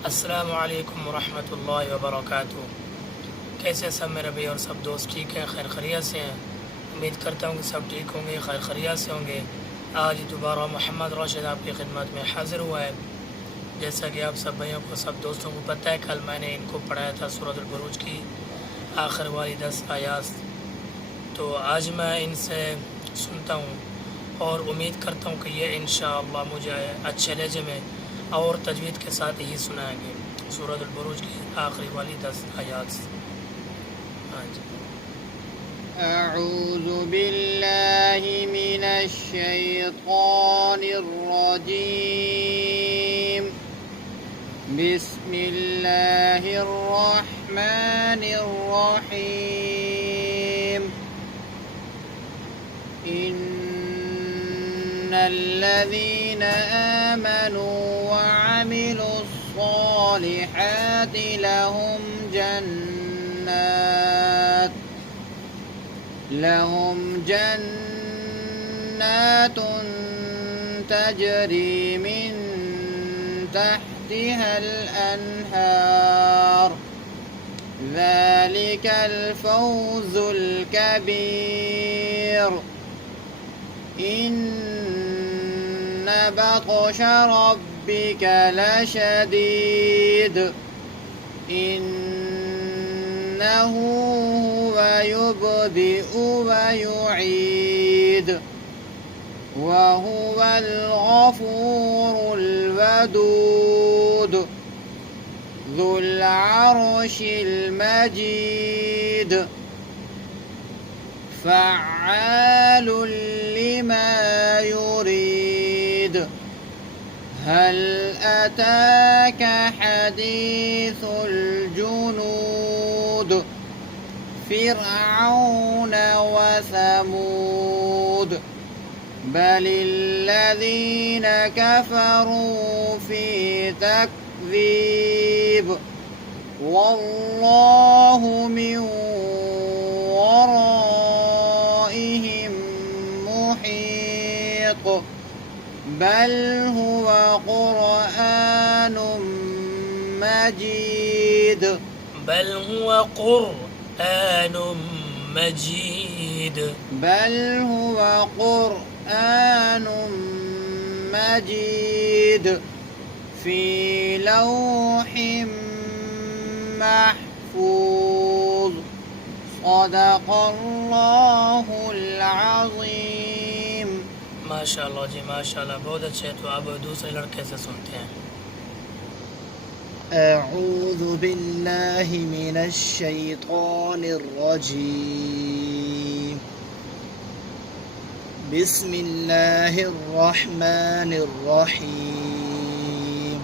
अस्सलामु अलैकुम वरहमतुल्लाहि वबरकातुहू। कैसे हैं सब मेरे भाई और सब दोस्त? ठीक हैं, खैर खैरियत से हैं। उम्मीद करता हूँ कि सब ठीक होंगे, खैर खैरियत से होंगे। आज दोबारा मोहम्मद राशिद आपकी खिदमत में हाज़िर हुआ है। जैसा कि आप सब भाइयों को, सब दोस्तों को पता है, कल मैंने इनको पढ़ाया था सूरह अल बुरूज की आखिर वाली 10 आयात। तो आज मैं इनसे सुनता हूँ और उम्मीद करता हूँ कि ये इंशाअल्लाह मुझे अच्छे लहजे में और तजवीद के साथ ही सुनाएंगे सूरह अल बुरूज की आखिरी वाली 10 आयात। हाँ जी। अऊज़ु बिल्लाहि मिनश शैतानिर रजीम। बिस्मिल्लाहिर रहमानिर रहीम। इन्नल्लज़ीना आमनू व अमिलुस्सॉलिहाति लहुम जन्नात तजरी मिन तहतिहल अन्हार ज़ालिकल फौज़ुल कबीर। इन्न बत्श रब्बिक लशदीद। इन्नहु हुव युब्दिउ व युईद वहुवल गफूरुल वदूद ज़ुल अर्शिल मजीद। फ़अ्आलुल लिमा युरीद। हल अताक हदीसुल जुनूद फ़िरऔन व समूद बलिल्लज़ीन कफ़रू फ़ी तकज़ीब वल्लाहु मिन वराइहिम मुहीत। बल हुवा क़ुरआनुम मजीद। बल हुवा क़ुरआनुम मजीद। बल हुवा क़ुरआनुम मजीद फ़ी लौहिम महफूज़। सदक़ल्लाहुल अज़ीम। माशाअल्लाह जी, माशाअल्लाह, बहुत अच्छे। तो अब दूसरे लड़के से सुनते हैं। أعوذ بالله من الشيطان الرجيم. بسم الله الرحمن الرحيم.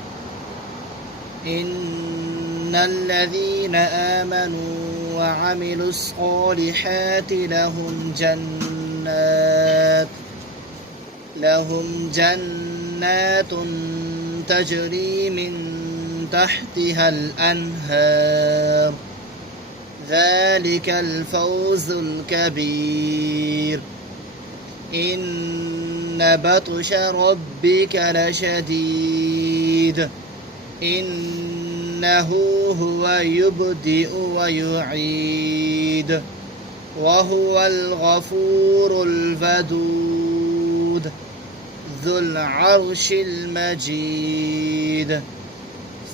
إن الذين آمنوا وعملوا الصالحات لهم جنات تجري من تحتها الأنهار ذلك الفوز الكبير. إن بطش ربك لشديد. إنه هو يبدئ ويعيد وهو الغفور الودود ذو العرش المجيد.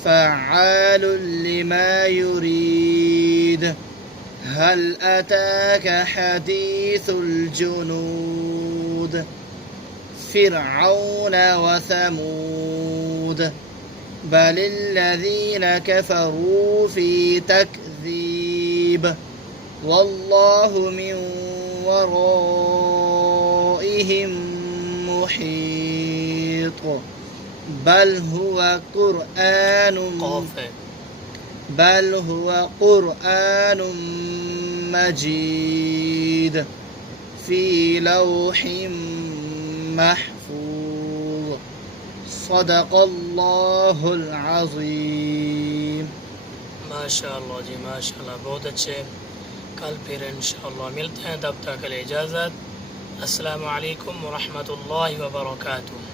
فعال لما يريد. هل أتاك حديث الجنود فرعون وثمود بل الذين كفروا في تكذيب والله من ورائهم محيط. بل هو قرآن مجيد في لوح محفوظ. صدق الله العظيم. माशाअल्लाह जी, माशाअल्लाह, बहुत अच्छे। कल फिर इंशाअल्लाह मिलते हैं, तब तक के लिए इजाज़त। अस्सलामु अलैकुम वरहमतुल्लाहि वबरकातुहू।